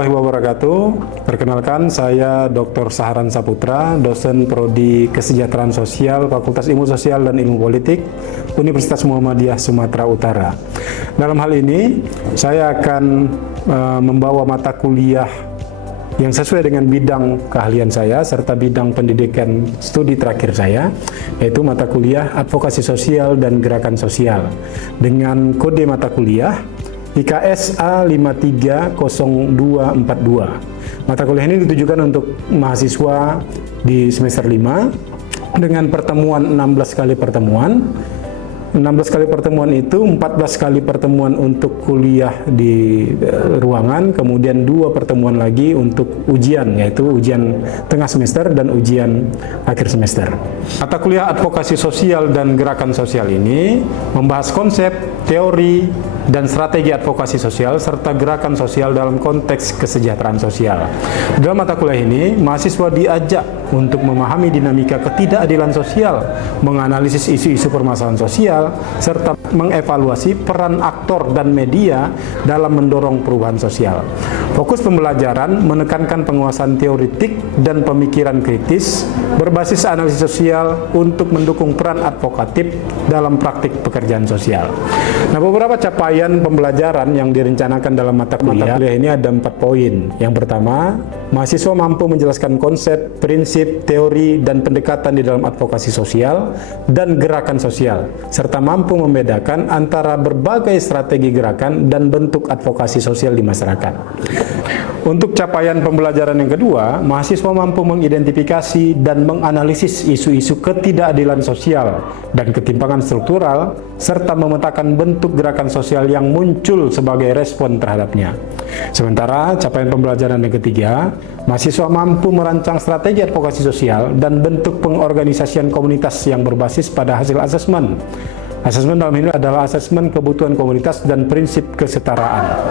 warahmatullahi wabarakatuh. Perkenalkan, saya Dr. Saharan Saputra, dosen Prodi Kesejahteraan Sosial, Fakultas Ilmu Sosial dan Ilmu Politik, Universitas Muhammadiyah Sumatera Utara. Dalam hal ini, saya akan membawa mata kuliah yang sesuai dengan bidang keahlian saya serta bidang pendidikan studi terakhir saya, yaitu mata kuliah Advokasi Sosial dan Gerakan Sosial dengan kode mata kuliah IKS A530242. Mata kuliah ini ditujukan untuk mahasiswa di semester 5 dengan pertemuan 16 kali pertemuan. 16 kali pertemuan itu 14 kali pertemuan untuk kuliah di ruangan, kemudian 2 pertemuan lagi untuk ujian, yaitu ujian tengah semester dan ujian akhir semester. Mata kuliah Advokasi Sosial dan Gerakan Sosial ini membahas konsep, teori, dan strategi advokasi sosial serta gerakan sosial dalam konteks kesejahteraan sosial. Dalam mata kuliah ini, mahasiswa diajak untuk memahami dinamika ketidakadilan sosial, menganalisis isu-isu permasalahan sosial, serta mengevaluasi peran aktor dan media dalam mendorong perubahan sosial. Fokus pembelajaran menekankan penguasaan teoritik dan pemikiran kritis berbasis analisis sosial untuk mendukung peran advokatif dalam praktik pekerjaan sosial. Nah, beberapa capaian pembelajaran yang direncanakan dalam mata kuliah ini ada 4 poin. Yang pertama, mahasiswa mampu menjelaskan konsep, prinsip, teori, dan pendekatan di dalam advokasi sosial dan gerakan sosial, serta mampu membedakan antara berbagai strategi gerakan dan bentuk advokasi sosial di masyarakat. Untuk capaian pembelajaran yang kedua, mahasiswa mampu mengidentifikasi dan menganalisis isu-isu ketidakadilan sosial dan ketimpangan struktural, serta memetakan bentuk gerakan sosial yang muncul sebagai respon terhadapnya. Sementara capaian pembelajaran yang ketiga, mahasiswa mampu merancang strategi advokasi sosial dan bentuk pengorganisasian komunitas yang berbasis pada hasil asesmen. Asesmen dalam ini adalah asesmen kebutuhan komunitas dan prinsip kesetaraan.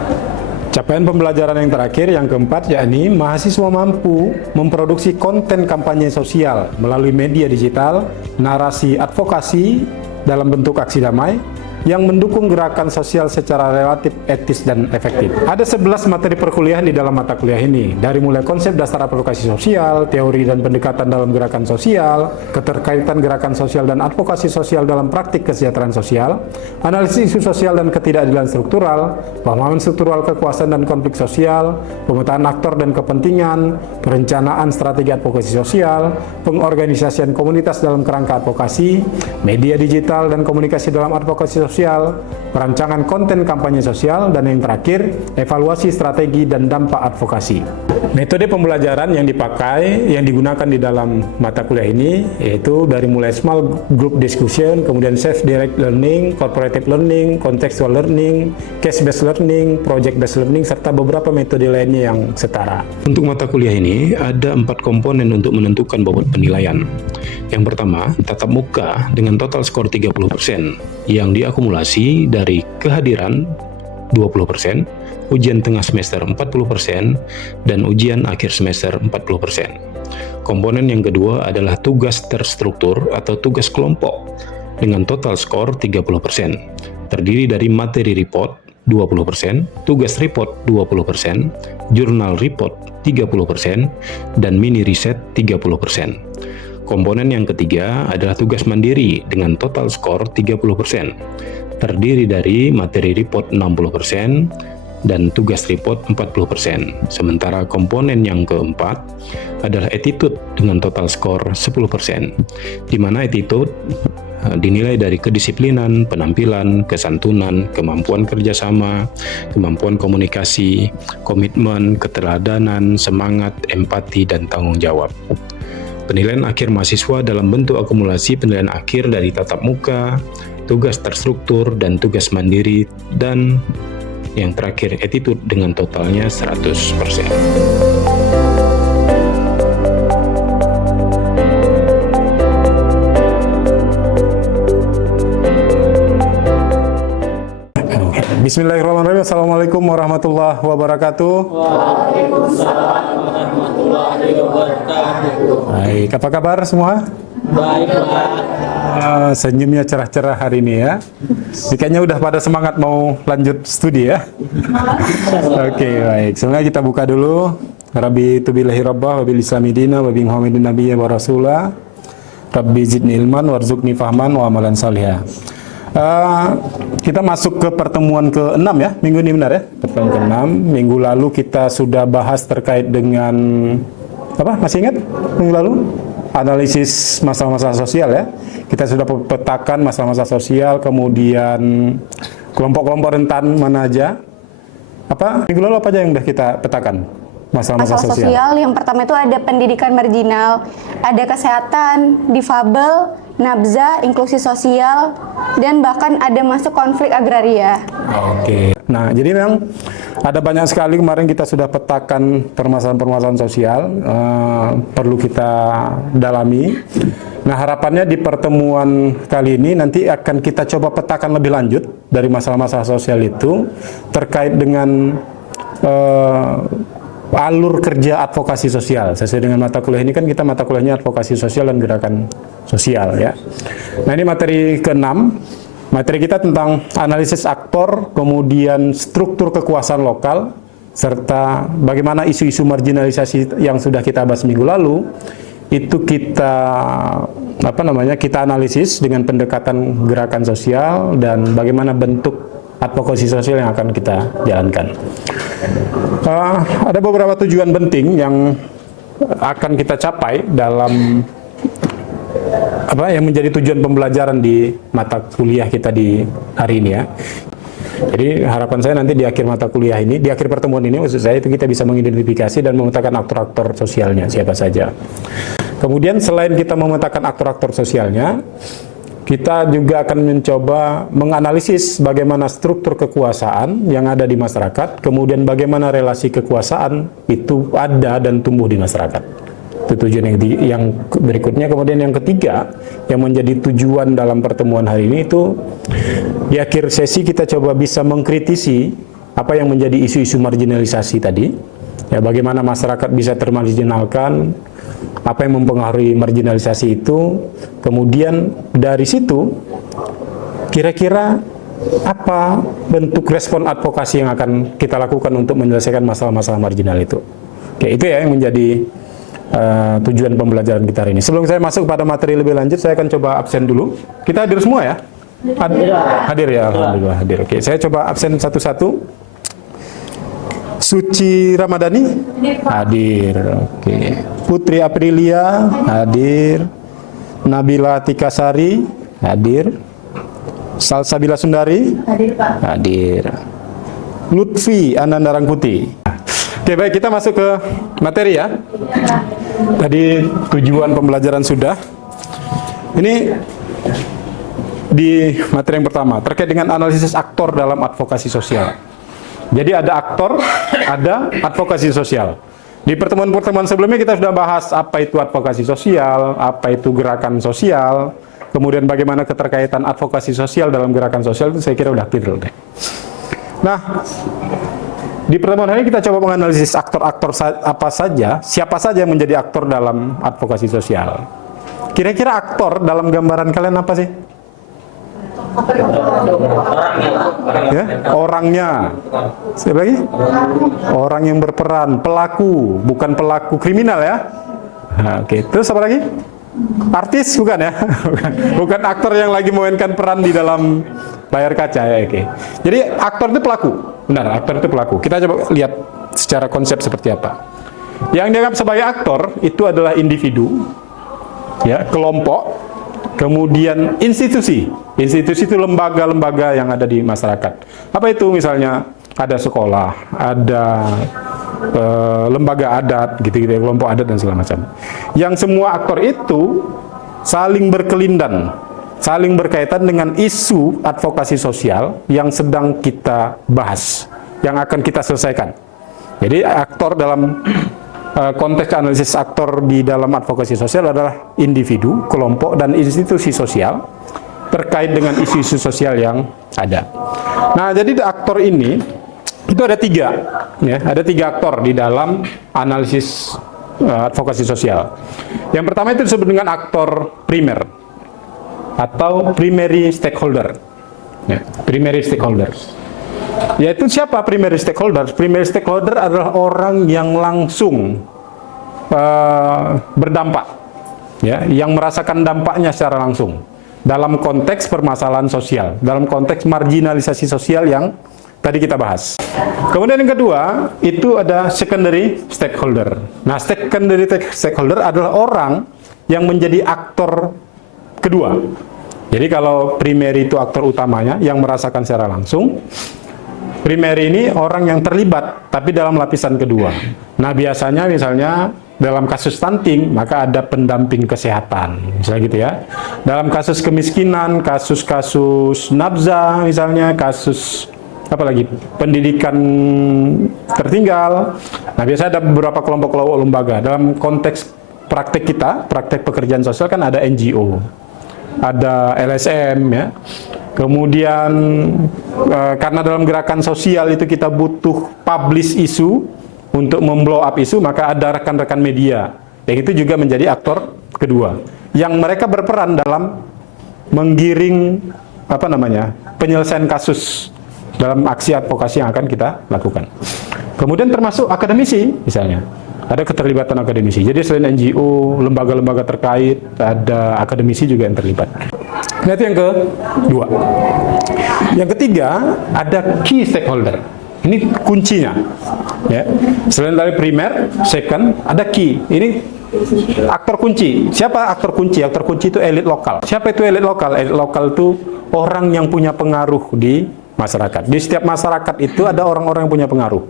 Capaian pembelajaran yang terakhir, yang keempat, yakni mahasiswa mampu memproduksi konten kampanye sosial melalui media digital, narasi advokasi dalam bentuk aksi damai, yang mendukung gerakan sosial secara relatif etis dan efektif. Ada 11 materi perkuliahan di dalam mata kuliah ini, dari mulai konsep dasar advokasi sosial, teori dan pendekatan dalam gerakan sosial, keterkaitan gerakan sosial dan advokasi sosial dalam praktik kesejahteraan sosial, analisis isu sosial dan ketidakadilan struktural, pemahaman struktural kekuasaan dan konflik sosial, pemetaan aktor dan kepentingan, perencanaan strategi advokasi sosial, pengorganisasian komunitas dalam kerangka advokasi, media digital dan komunikasi dalam advokasi sosial, perancangan konten kampanye sosial, dan yang terakhir, evaluasi strategi dan dampak advokasi. Metode pembelajaran yang digunakan di dalam mata kuliah ini yaitu dari mulai small group discussion, kemudian self-direct learning, cooperative learning, contextual learning, case-based learning, project-based learning, serta beberapa metode lainnya yang setara. Untuk mata kuliah ini ada 4 komponen untuk menentukan bobot penilaian. Yang pertama, tatap muka dengan total skor 30% yang diakumulasi dari kehadiran 20%, ujian tengah semester 40%, dan ujian akhir semester 40%. Komponen yang kedua adalah tugas terstruktur atau tugas kelompok dengan total skor 30%, terdiri dari materi report 20%, tugas report 20%, jurnal report 30%, dan mini riset 30%. Komponen yang ketiga adalah tugas mandiri dengan total skor 30%, terdiri dari materi report 60% dan tugas report 40%. Sementara komponen yang keempat adalah attitude dengan total skor 10%, di mana attitude dinilai dari kedisiplinan, penampilan, kesantunan, kemampuan kerjasama, kemampuan komunikasi, komitmen, keteladanan, semangat, empati, dan tanggung jawab. Penilaian akhir mahasiswa dalam bentuk akumulasi penilaian akhir dari tatap muka, tugas terstruktur, dan tugas mandiri, dan yang terakhir attitude dengan totalnya 100%. Bismillahirrahmanirrahim. Assalamualaikum warahmatullahi wabarakatuh. Waalaikumsalam warahmatullahi wabarakatuh. Baik. Baik, apa kabar semua? Baik, Pak. Senyumnya cerah-cerah hari ini ya. Ini kayaknya udah pada semangat mau lanjut studi ya. Oke, baik. Sebenarnya kita buka dulu. Rabbi tubillahi rabbah wa bil islami dina wa bi muhammadin nabiyya wa rasulah. Rabbi zidni ilman warzuqni fahman wa amalan salihah. Kita masuk ke pertemuan ke-6 ya, minggu ini benar ya? Pertemuan ke-6. Minggu lalu kita sudah bahas terkait dengan apa? Masih ingat minggu lalu? Analisis masalah-masalah sosial ya. Kita sudah petakan masalah-masalah sosial, kemudian kelompok-kelompok rentan mana aja. Apa? Minggu lalu apa aja yang sudah kita petakan? Masalah-masalah sosial. Yang pertama itu ada pendidikan marginal, ada kesehatan, difabel, nabza, inklusi sosial, dan bahkan ada masuk konflik agraria. Oke. Nah, jadi memang ada banyak sekali kemarin kita sudah petakan permasalahan-permasalahan sosial, perlu kita dalami. Nah, harapannya di pertemuan kali ini nanti akan kita coba petakan lebih lanjut dari masalah-masalah sosial itu terkait dengan alur kerja advokasi sosial. Sesuai dengan mata kuliah ini kan kita mata kuliahnya advokasi sosial dan gerakan sosial ya. Nah, ini materi ke-6. Materi kita tentang analisis aktor, kemudian struktur kekuasaan lokal, serta bagaimana isu-isu marginalisasi yang sudah kita bahas minggu lalu itu kita kita analisis dengan pendekatan gerakan sosial dan bagaimana bentuk advokasi sosial yang akan kita jalankan. Ada beberapa tujuan penting yang akan kita capai dalam yang menjadi tujuan pembelajaran di mata kuliah kita di hari ini ya. Jadi harapan saya nanti di akhir mata kuliah ini, di akhir pertemuan ini maksud saya itu kita bisa mengidentifikasi dan memetakan aktor-aktor sosialnya siapa saja. Kemudian selain kita memetakan aktor-aktor sosialnya, kita juga akan mencoba menganalisis bagaimana struktur kekuasaan yang ada di masyarakat, kemudian bagaimana relasi kekuasaan itu ada dan tumbuh di masyarakat. Itu tujuan yang berikutnya. Kemudian yang ketiga yang menjadi tujuan dalam pertemuan hari ini itu di akhir sesi kita coba bisa mengkritisi apa yang menjadi isu-isu marginalisasi tadi ya, bagaimana masyarakat bisa termarginalkan, apa yang mempengaruhi marginalisasi itu, kemudian dari situ kira-kira apa bentuk respon advokasi yang akan kita lakukan untuk menyelesaikan masalah-masalah marginal itu. Oke, itu ya yang menjadi tujuan pembelajaran kita hari ini. Sebelum saya masuk pada materi lebih lanjut, saya akan coba absen dulu. Kita hadir semua ya? Hadir ya, alhamdulillah hadir. Oke, saya coba absen satu-satu. Suci Ramadhani? Hadir. Oke. Putri Aprilia? Hadir. Nabila Tikasari? Hadir. Salsabila Sundari? Hadir, Pak. Hadir. Lutfi Ananda Rangkuti? Oke, baik, kita masuk ke materi ya. Tadi tujuan pembelajaran sudah. Ini di materi yang pertama terkait dengan analisis aktor dalam advokasi sosial. Jadi ada aktor, ada advokasi sosial. Di pertemuan-pertemuan sebelumnya kita sudah bahas apa itu advokasi sosial, apa itu gerakan sosial, kemudian bagaimana keterkaitan advokasi sosial dalam gerakan sosial, itu saya kira udah clear deh. Nah, di pertemuan hari ini kita coba menganalisis aktor-aktor apa saja, siapa saja yang menjadi aktor dalam advokasi sosial. Kira-kira aktor dalam gambaran kalian apa sih? Ya, orangnya. Siapa lagi? Orang yang berperan, pelaku, bukan pelaku kriminal ya. Nah, oke, terus apa lagi? Artis bukan ya? bukan aktor yang lagi memainkan peran di dalam layar kaca ya, oke. Jadi aktor itu pelaku. Benar, aktor itu pelaku. Kita coba lihat secara konsep seperti apa. Yang dianggap sebagai aktor itu adalah individu, ya, kelompok, kemudian institusi. Institusi itu lembaga-lembaga yang ada di masyarakat. Apa itu? Misalnya ada sekolah, ada lembaga adat, gitu-gitu, kelompok adat dan segala macam. Yang semua aktor itu saling berkelindan, saling berkaitan dengan isu advokasi sosial yang sedang kita bahas, yang akan kita selesaikan. Jadi aktor dalam konteks analisis aktor di dalam advokasi sosial adalah individu, kelompok, dan institusi sosial terkait dengan isu-isu sosial yang ada. Nah, jadi aktor ini itu ada tiga, ya, ada tiga aktor di dalam analisis advokasi sosial. Yang pertama itu disebut dengan aktor primer atau primary stakeholder. Ya, primary stakeholder. Yaitu siapa primary stakeholder? Primary stakeholder adalah orang yang langsung berdampak, ya, yang merasakan dampaknya secara langsung dalam konteks permasalahan sosial, dalam konteks marginalisasi sosial yang tadi kita bahas. Kemudian yang kedua, itu ada secondary stakeholder. Nah, secondary stakeholder adalah orang yang menjadi aktor kedua. Jadi kalau primary itu aktor utamanya yang merasakan secara langsung, primary ini orang yang terlibat tapi dalam lapisan kedua. Nah, biasanya misalnya dalam kasus stunting, maka ada pendamping kesehatan, misalnya gitu ya. Dalam kasus kemiskinan, kasus-kasus nabza, misalnya kasus apalagi pendidikan tertinggal. Nah, biasanya ada beberapa kelompok-kelompok lembaga. Dalam konteks praktek kita, praktek pekerjaan sosial kan ada NGO, ada LSM, ya. Kemudian karena dalam gerakan sosial itu kita butuh publish isu. Untuk memblow up isu, maka ada rekan-rekan media yang itu juga menjadi aktor kedua yang mereka berperan dalam menggiring penyelesaian kasus dalam aksi advokasi yang akan kita lakukan. Kemudian termasuk akademisi, misalnya ada keterlibatan akademisi. Jadi selain NGO, lembaga-lembaga terkait, ada akademisi juga yang terlibat. Nah, itu yang kedua. Yang ketiga, ada key stakeholder. Ini kuncinya, ya. Selain dari primer, second, ada key. Ini aktor kunci. Siapa aktor kunci? Aktor kunci itu elit lokal. Siapa itu elit lokal? Elit lokal itu orang yang punya pengaruh di masyarakat. Di setiap masyarakat itu ada orang-orang yang punya pengaruh.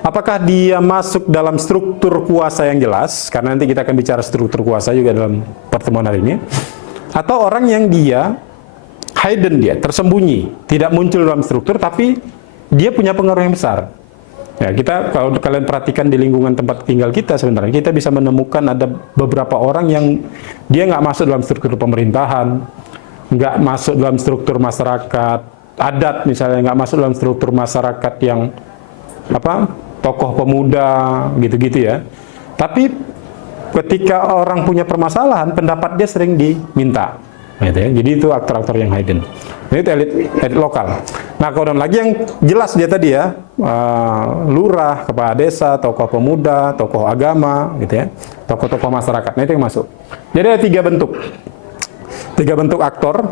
Apakah dia masuk dalam struktur kuasa yang jelas? Karena nanti kita akan bicara struktur kuasa juga dalam pertemuan hari ini. Atau orang yang dia hidden, dia tersembunyi, tidak muncul dalam struktur, tapi dia punya pengaruh yang besar. Ya, kita kalau kalian perhatikan di lingkungan tempat tinggal kita sebenarnya, kita bisa menemukan ada beberapa orang yang dia nggak masuk dalam struktur pemerintahan, nggak masuk dalam struktur masyarakat adat misalnya, nggak masuk dalam struktur masyarakat yang tokoh pemuda gitu-gitu ya. Tapi ketika orang punya permasalahan, pendapat dia sering diminta. Gitu ya. Jadi itu aktor-aktor yang hidden. Ini itu elit lokal. Nah, kemudian lagi yang jelas dia tadi ya, lurah, kepala desa, tokoh pemuda, tokoh agama, gitu ya, tokoh-tokoh masyarakat. Nah, itu yang masuk. Jadi ada tiga bentuk aktor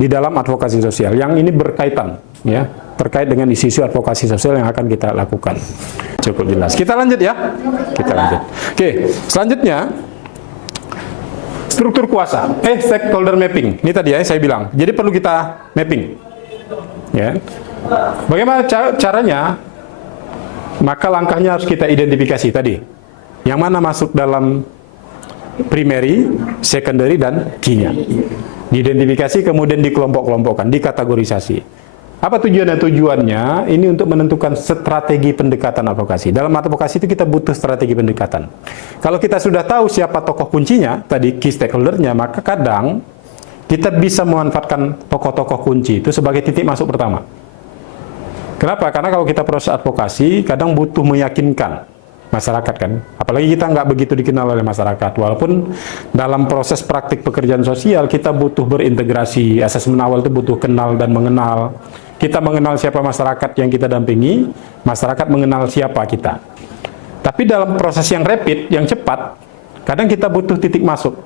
di dalam advokasi sosial. Yang ini berkaitan, ya, terkait dengan isu-isu advokasi sosial yang akan kita lakukan. Cukup jelas. Kita lanjut ya. Kita lanjut. Oke, selanjutnya. Struktur kuasa, stakeholder mapping. Ini tadi ya saya bilang. Jadi perlu kita mapping. Ya. Bagaimana caranya? Maka langkahnya harus kita identifikasi tadi. Yang mana masuk dalam primary, secondary, dan key-nya. Diidentifikasi kemudian dikelompok-kelompokkan, dikategorisasi. Apa tujuannya? Tujuannya ini untuk menentukan strategi pendekatan advokasi. Dalam advokasi itu kita butuh strategi pendekatan. Kalau kita sudah tahu siapa tokoh kuncinya, tadi key stakeholder-nya, maka kadang kita bisa memanfaatkan tokoh-tokoh kunci itu sebagai titik masuk pertama. Kenapa? Karena kalau kita proses advokasi, kadang butuh meyakinkan masyarakat kan. Apalagi kita nggak begitu dikenal oleh masyarakat. Walaupun dalam proses praktik pekerjaan sosial, kita butuh berintegrasi. Asesmen awal itu butuh kenal dan mengenal. Kita mengenal siapa masyarakat yang kita dampingi, masyarakat mengenal siapa kita. Tapi dalam proses yang rapid, yang cepat, kadang kita butuh titik masuk.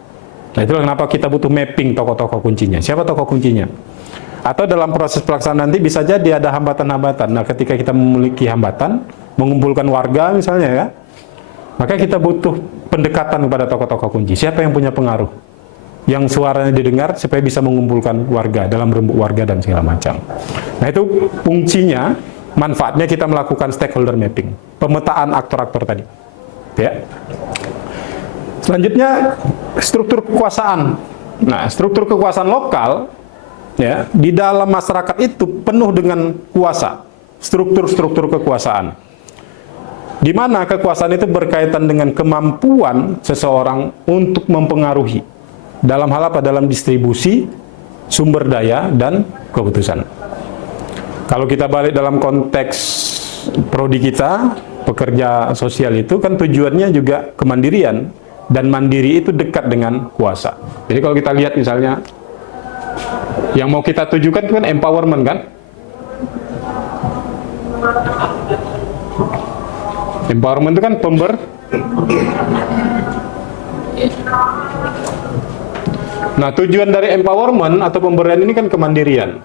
Nah, itulah kenapa kita butuh mapping tokoh-tokoh kuncinya. Siapa tokoh kuncinya? Atau dalam proses pelaksanaan nanti bisa jadi ada hambatan-hambatan. Nah, ketika kita memiliki hambatan, mengumpulkan warga misalnya ya, maka kita butuh pendekatan kepada tokoh-tokoh kunci. Siapa yang punya pengaruh? Yang suaranya didengar supaya bisa mengumpulkan warga dalam rembuk warga dan segala macam. Nah, itu fungsinya, manfaatnya kita melakukan stakeholder mapping, pemetaan aktor-aktor tadi. Ya. Selanjutnya struktur kekuasaan. Nah, struktur kekuasaan lokal ya, di dalam masyarakat itu penuh dengan kuasa, struktur-struktur kekuasaan. Di mana kekuasaan itu berkaitan dengan kemampuan seseorang untuk mempengaruhi. Dalam hal apa? Dalam distribusi sumber daya dan keputusan. Kalau kita balik dalam konteks prodi kita, pekerja sosial itu kan tujuannya juga kemandirian, dan mandiri itu dekat dengan kuasa. Jadi kalau kita lihat misalnya yang mau kita tujukan itu kan empowerment kan? Empowerment itu kan Nah, tujuan dari empowerment atau pemberdayaan ini kan kemandirian.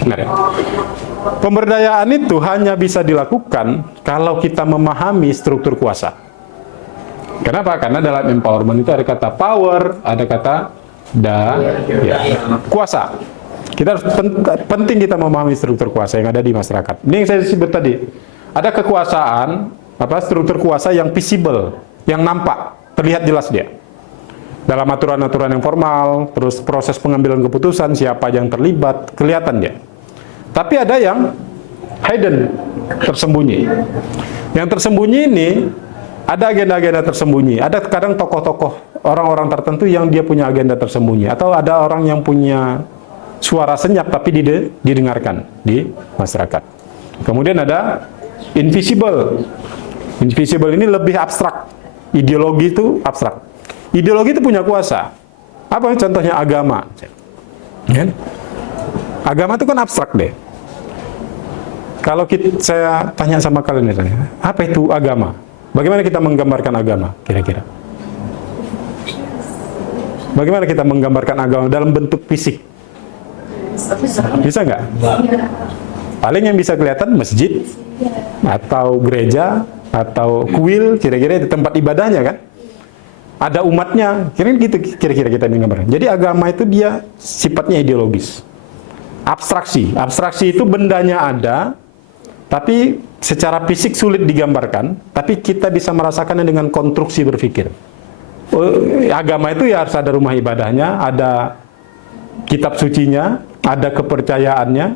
Benar ya? Pemberdayaan itu hanya bisa dilakukan kalau kita memahami struktur kuasa. Kenapa? Karena dalam empowerment itu ada kata power, ada kata kuasa. Kita harus penting kita memahami struktur kuasa yang ada di masyarakat. Ini yang saya sebut tadi. Ada kekuasaan, struktur kuasa yang visible, yang nampak, terlihat jelas dia. Dalam aturan-aturan yang formal, terus proses pengambilan keputusan, siapa yang terlibat, kelihatan dia. Tapi ada yang hidden, tersembunyi. Yang tersembunyi ini, ada agenda-agenda tersembunyi. Ada kadang tokoh-tokoh, orang-orang tertentu yang dia punya agenda tersembunyi. Atau ada orang yang punya suara senyap tapi didengarkan di masyarakat. Kemudian ada invisible. Invisible ini lebih abstrak. Ideologi itu abstrak. Ideologi itu punya kuasa. Apa contohnya? Agama. Agama itu kan abstrak deh. Kalau saya tanya sama kalian misalnya, apa itu agama? Bagaimana kita menggambarkan agama kira-kira? Bagaimana kita menggambarkan agama dalam bentuk fisik? Bisa nggak? Paling yang bisa kelihatan masjid, atau gereja, atau kuil, kira-kira itu tempat ibadahnya kan? Ada umatnya, kira-kira kita menggambarkan. Jadi agama itu dia sifatnya ideologis. Abstraksi. Abstraksi itu bendanya ada, tapi secara fisik sulit digambarkan, tapi kita bisa merasakannya dengan konstruksi berpikir. Agama itu ya harus ada rumah ibadahnya, ada kitab sucinya, ada kepercayaannya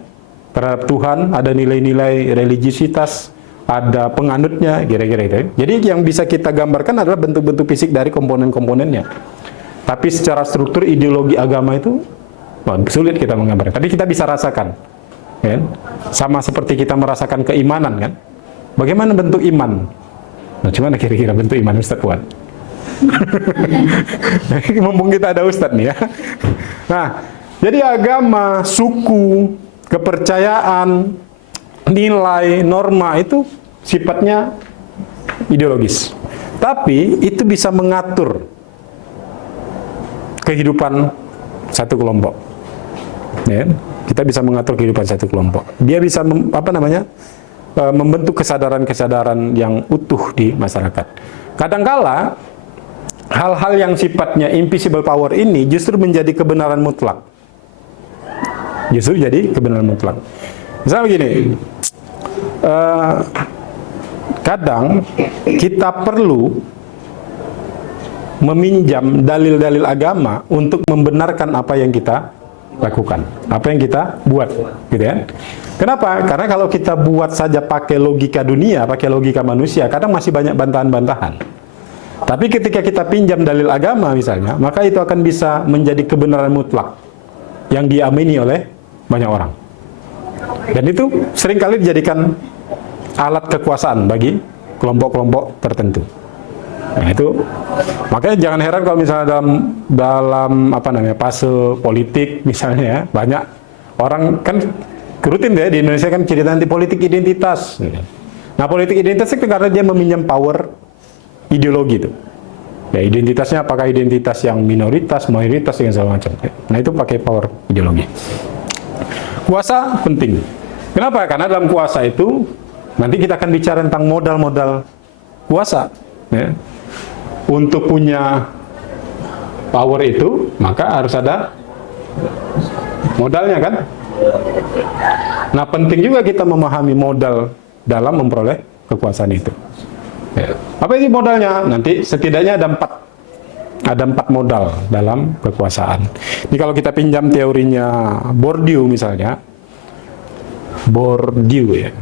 terhadap Tuhan, ada nilai-nilai religiusitas, ada penganutnya, kira-kira itu. Jadi yang bisa kita gambarkan adalah bentuk-bentuk fisik dari komponen-komponennya. Tapi secara struktur ideologi agama itu sulit kita menggambarkan. Tapi kita bisa rasakan, kan? Sama seperti kita merasakan keimanan, kan? Bagaimana bentuk iman? Nah, gimana kira-kira bentuk iman, Ustaz Fuad? Mumpung kita ada Ustaz nih ya. Nah, jadi agama, suku, kepercayaan, nilai, norma itu sifatnya ideologis. Tapi itu bisa mengatur kehidupan satu kelompok. Ya, kita bisa mengatur kehidupan satu kelompok. Dia bisa membentuk kesadaran-kesadaran yang utuh di masyarakat. Kadangkala hal-hal yang sifatnya invisible power ini justru menjadi kebenaran mutlak. Justru jadi kebenaran mutlak. Misalnya begini, kadang kita perlu meminjam dalil-dalil agama untuk membenarkan apa yang kita lakukan, apa yang kita buat, gitu ya. Kenapa? Karena kalau kita buat saja pakai logika dunia, pakai logika manusia, kadang masih banyak bantahan-bantahan. Tapi ketika kita pinjam dalil agama misalnya, maka itu akan bisa menjadi kebenaran mutlak yang diamini oleh banyak orang. Dan itu seringkali dijadikan alat kekuasaan bagi kelompok-kelompok tertentu. Nah, itu makanya jangan heran kalau misalnya dalam fase politik misalnya ya, banyak orang kan rutin deh di Indonesia kan cerita nanti politik identitas. Nah, politik identitas itu karena dia meminjam power ideologi itu. Ya, identitasnya apakah identitas yang minoritas, mayoritas dengan segala macam. Nah, itu pakai power ideologi. Kuasa penting. Kenapa? Karena dalam kuasa itu nanti kita akan bicara tentang modal-modal kuasa. Ya. Untuk punya power itu, maka harus ada modalnya kan? Nah, penting juga kita memahami modal dalam memperoleh kekuasaan itu. Ya. Apa itu modalnya? Nanti setidaknya ada empat modal dalam kekuasaan. Ini kalau kita pinjam teorinya Bourdieu misalnya, Bourdieu ya.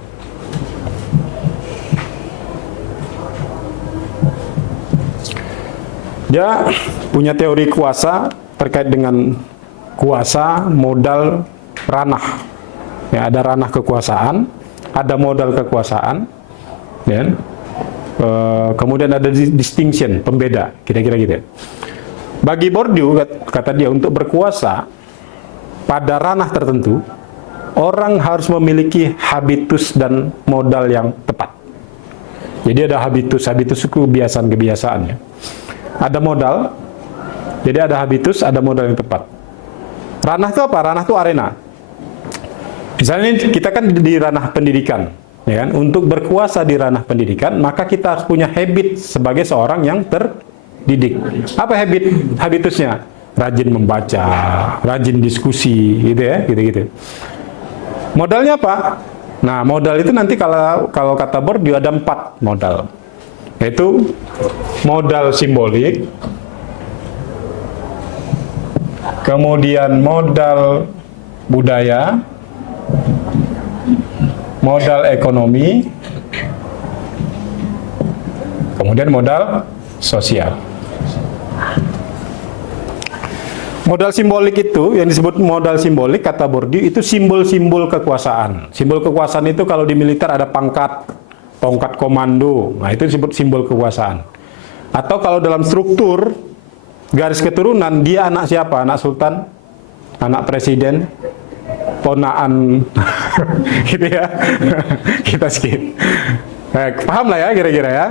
Dia punya teori kuasa terkait dengan kuasa, modal, ranah. Ya, ada ranah kekuasaan, ada modal kekuasaan, ya. Kemudian ada distinction, pembeda, kira-kira gitu. Bagi Bourdieu, kata dia, untuk berkuasa pada ranah tertentu, orang harus memiliki habitus dan modal yang tepat. Jadi ada habitus itu kebiasaan-kebiasaannya. Ada modal, jadi ada habitus, ada modal yang tepat. Ranah itu apa? Ranah itu arena. Misalnya kita kan di ranah pendidikan, ya kan? Untuk berkuasa di ranah pendidikan, maka kita harus punya habit sebagai seorang yang terdidik. Apa habitusnya? Rajin membaca, rajin diskusi, gitu ya, gitu-gitu. Modalnya apa? Nah, modal itu nanti kalau kata Bourdieu ada 4 modal. Yaitu modal simbolik, kemudian modal budaya, modal ekonomi, kemudian modal sosial. Modal simbolik itu, yang disebut modal simbolik, kata Bourdieu, itu simbol-simbol kekuasaan. Simbol kekuasaan itu kalau di militer ada pangkat, tongkat komando, nah itu disebut simbol kekuasaan. Atau kalau dalam struktur, garis keturunan, dia anak siapa? Anak sultan, anak presiden, ponaan, gitu ya. Kita skip. Paham lah ya kira-kira ya.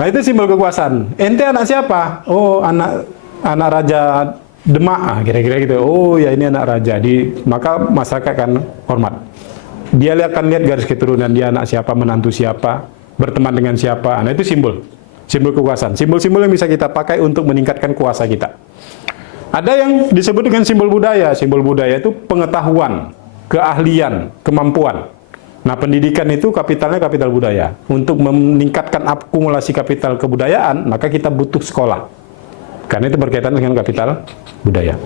Nah itu simbol kekuasaan. Ente anak siapa? Oh anak raja Demak, kira-kira gitu. Oh ya ini anak raja. Maka masyarakat akan hormat. Dia akan lihat garis keturunan dia anak siapa, menantu siapa, berteman dengan siapa. Nah itu simbol kekuasaan. Simbol-simbol yang bisa kita pakai untuk meningkatkan kuasa kita. Ada yang disebut dengan simbol budaya. Simbol budaya itu pengetahuan, keahlian, kemampuan. Nah pendidikan itu kapitalnya kapital budaya. Untuk meningkatkan akumulasi kapital kebudayaan, maka kita butuh sekolah. Karena itu berkaitan dengan kapital budaya.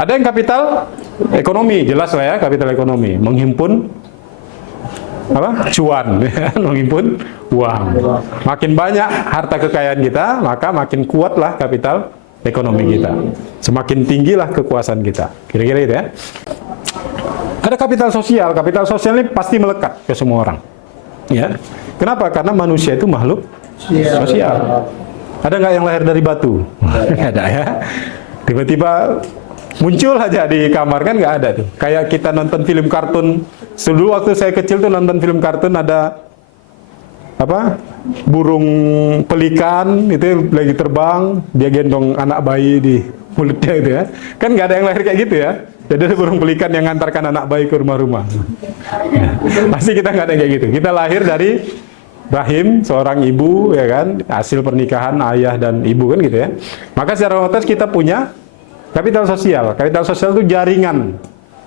Ada yang kapital ekonomi, jelas lah ya, kapital ekonomi. Menghimpun apa? Cuan, menghimpun uang. Makin banyak harta kekayaan kita, maka makin kuatlah kapital ekonomi kita. Semakin tinggilah kekuasaan kita. Kira-kira itu ya. Ada kapital sosial. Kapital sosial ini pasti melekat ke semua orang. Ya. Kenapa? Karena manusia itu makhluk sosial. Ada nggak yang lahir dari batu? Nggak ada ya. Tiba-tiba muncul aja di kamar, kan nggak ada tuh. Kayak kita nonton film kartun. Dulu waktu saya kecil tuh nonton film kartun ada apa? Burung pelikan itu lagi terbang, dia gendong anak bayi di mulutnya gitu ya. Kan nggak ada yang lahir kayak gitu ya. Jadi ada burung pelikan yang ngantarkan anak bayi ke rumah-rumah. Ya. Pasti kita nggak ada kayak gitu. Kita lahir dari rahim seorang ibu, ya kan, hasil pernikahan ayah dan ibu, kan gitu ya. Maka secara otomatis kita punya kapital sosial. Kapital sosial itu jaringan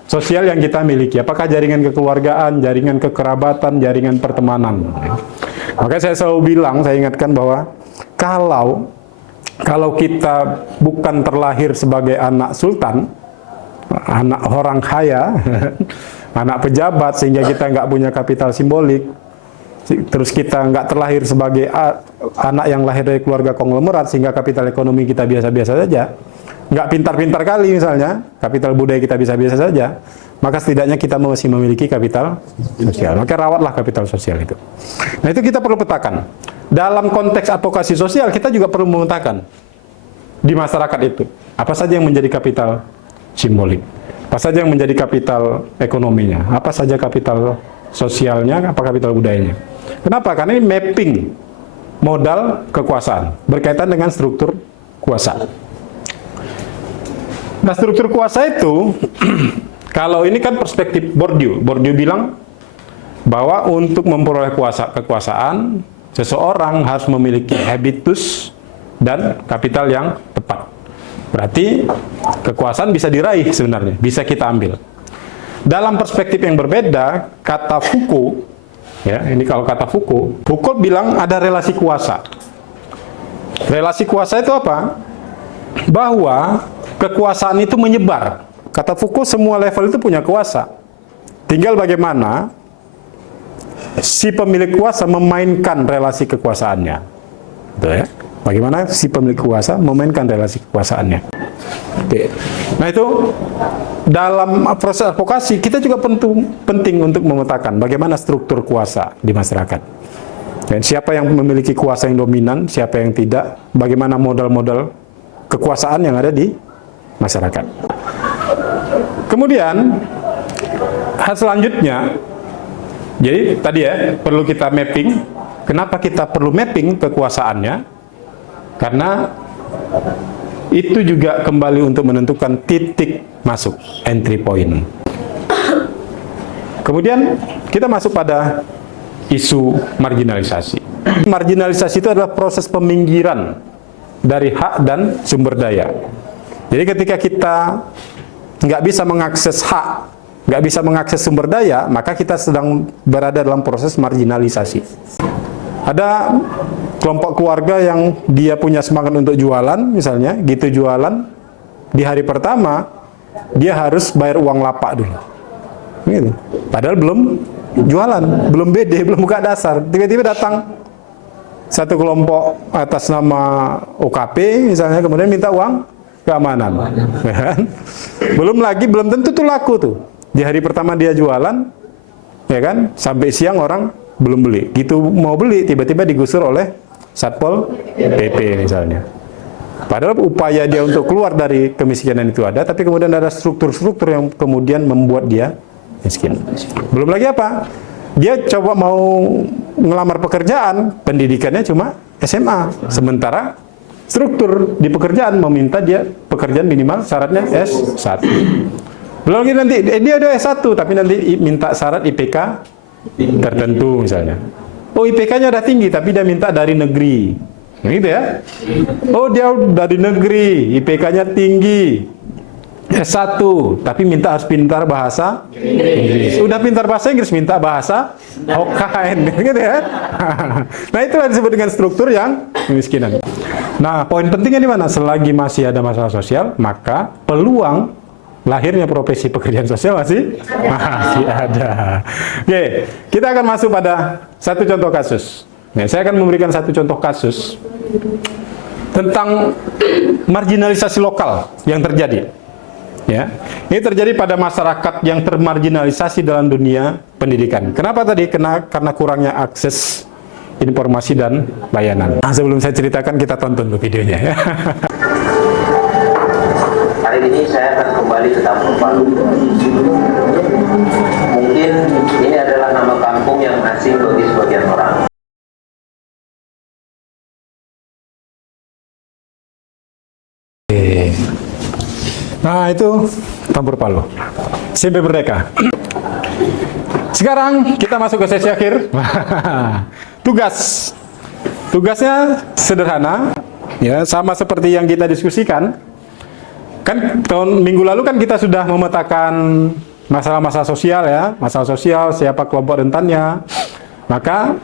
sosial yang kita miliki. Apakah jaringan kekeluargaan, jaringan kekerabatan, jaringan pertemanan. Maka saya selalu bilang, saya ingatkan bahwa kalau kita bukan terlahir sebagai anak sultan, anak orang kaya, anak pejabat, sehingga kita nggak punya kapital simbolik, terus kita nggak terlahir sebagai anak yang lahir dari keluarga konglomerat sehingga kapital ekonomi kita biasa-biasa saja, nggak pintar-pintar kali misalnya, kapital budaya kita biasa-biasa saja, maka setidaknya kita masih memiliki kapital sosial. Maka rawatlah kapital sosial itu. Nah itu kita perlu petakan. Dalam konteks advokasi sosial kita juga perlu memetakan di masyarakat itu apa saja yang menjadi kapital simbolik, apa saja yang menjadi kapital ekonominya, apa saja kapital sosialnya, apa kapital budayanya. Kenapa? Karena ini mapping modal kekuasaan berkaitan dengan struktur kuasa. Nah, struktur kuasa itu kalau ini kan perspektif Bourdieu. Bourdieu bilang bahwa untuk memperoleh kekuasaan, seseorang harus memiliki habitus dan kapital yang tepat. Berarti kekuasaan bisa diraih sebenarnya, bisa kita ambil. Dalam perspektif yang berbeda, kata Foucault, ya, ini kalau kata Foucault bilang ada relasi kuasa. Relasi kuasa itu apa? Bahwa kekuasaan itu menyebar. Kata Foucault, semua level itu punya kuasa. Tinggal bagaimana si pemilik kuasa memainkan relasi kekuasaannya. Betul ya? Bagaimana si pemilik kuasa memainkan relasi kekuasaannya. Oke. Nah itu dalam proses advokasi kita juga penting untuk memetakan bagaimana struktur kuasa di masyarakat. Dan siapa yang memiliki kuasa yang dominan, siapa yang tidak, bagaimana modal-modal kekuasaan yang ada di masyarakat. Kemudian hal selanjutnya, jadi tadi ya perlu kita mapping. Kenapa kita perlu mapping kekuasaannya? Karena itu juga kembali untuk menentukan titik masuk, entry point. Kemudian kita masuk pada isu marginalisasi. Marginalisasi itu adalah proses peminggiran dari hak dan sumber daya. Jadi ketika kita nggak bisa mengakses hak, nggak bisa mengakses sumber daya, maka kita sedang berada dalam proses marginalisasi. Ada kelompok keluarga yang dia punya semangat untuk jualan, misalnya, gitu jualan, di hari pertama, dia harus bayar uang lapak dulu. Gitu. Padahal belum jualan, belum BD, belum buka dasar. Tiba-tiba datang satu kelompok atas nama OKP, misalnya, kemudian minta uang keamanan. Belum tentu tuh laku tuh. Di hari pertama dia jualan, ya kan, sampai siang orang belum beli. Gitu mau beli, tiba-tiba digusur oleh Satpol PP misalnya. Padahal upaya dia untuk keluar dari kemiskinan itu ada, tapi kemudian ada struktur-struktur yang kemudian membuat dia miskin. Belum lagi apa? Dia coba mau ngelamar pekerjaan, pendidikannya cuma SMA. Sementara struktur di pekerjaan meminta dia pekerjaan minimal syaratnya S1. Belum lagi nanti dia udah S1 tapi nanti minta syarat IPK tertentu misalnya. Oh, IPK-nya udah tinggi tapi dia minta dari negeri. Gitu ya. Oh, dia dari negeri, IPK-nya tinggi. S1 tapi minta harus pintar bahasa Inggris. Udah pintar bahasa Inggris minta bahasa Hokkien gitu ya. Nah, itu yang disebut dengan struktur yang kemiskinan. Nah, poin pentingnya di mana? Selagi masih ada masalah sosial, maka peluang lahirnya profesi pekerjaan sosial masih ada. Oke, kita akan masuk pada satu contoh kasus. Nah, saya akan memberikan satu contoh kasus tentang marginalisasi lokal yang terjadi. Ya, ini terjadi pada masyarakat yang termarginalisasi dalam dunia pendidikan. Kenapa tadi? Karena kurangnya akses informasi dan layanan. Nah, sebelum saya ceritakan, kita tonton dulu videonya ya. Hari ini saya akan kembali ke Kampung Palu. Mungkin ini adalah nama kampung yang asing bagi sebagian orang. Nah, itu Kampung Palu. SMP Merdeka. Sekarang kita masuk ke sesi akhir. Tugasnya sederhana, ya, sama seperti yang kita diskusikan. Kan minggu lalu kan kita sudah memetakan masalah-masalah sosial ya, masalah sosial, siapa kelompok rentannya. Maka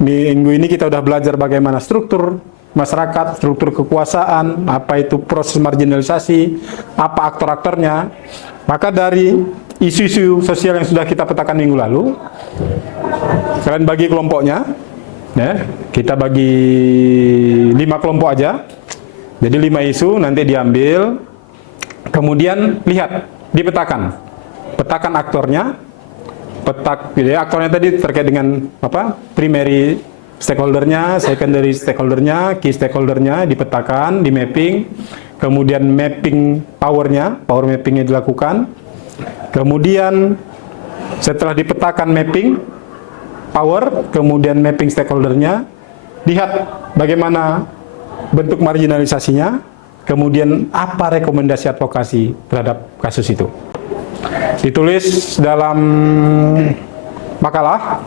minggu ini kita sudah belajar bagaimana struktur masyarakat, struktur kekuasaan, apa itu proses marginalisasi, apa aktor-aktornya. Maka dari isu-isu sosial yang sudah kita petakan minggu lalu, kalian bagi kelompoknya, ya, kita bagi 5 kelompok aja. Jadi 5 isu nanti diambil. Kemudian lihat, dipetakan, petakan aktornya, jadi aktornya tadi terkait dengan apa? Primary stakeholdernya, secondary stakeholdernya, key stakeholdernya dipetakan, di mapping, kemudian mapping powernya, power mappingnya dilakukan, kemudian setelah dipetakan mapping power, kemudian mapping stakeholdernya, lihat bagaimana bentuk marginalisasinya. Kemudian apa rekomendasi advokasi terhadap kasus itu? Ditulis dalam makalah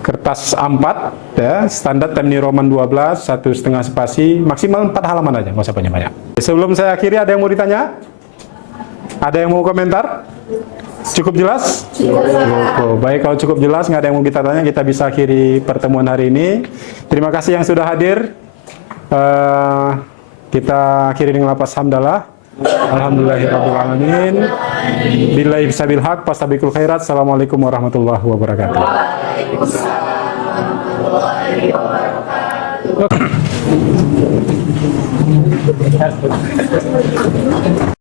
kertas A4 ya, standar Times New Roman 12, 1,5 spasi, maksimal 4 halaman aja, nggak usah banyak-banyak. Sebelum saya akhiri, ada yang mau ditanya? Ada yang mau komentar? Cukup jelas? Cukup. Baik, kalau cukup jelas, nggak ada yang mau kita tanya, kita bisa akhiri pertemuan hari ini. Terima kasih yang sudah hadir. Kita akhiri dengan lafaz hamdalah. Alhamdulillahirrahmanirrahim. Billahi bisabil haq, fastabiqul khairat. Assalamualaikum warahmatullahi wabarakatuh. Waalaikumsalam warahmatullahi wabarakatuh.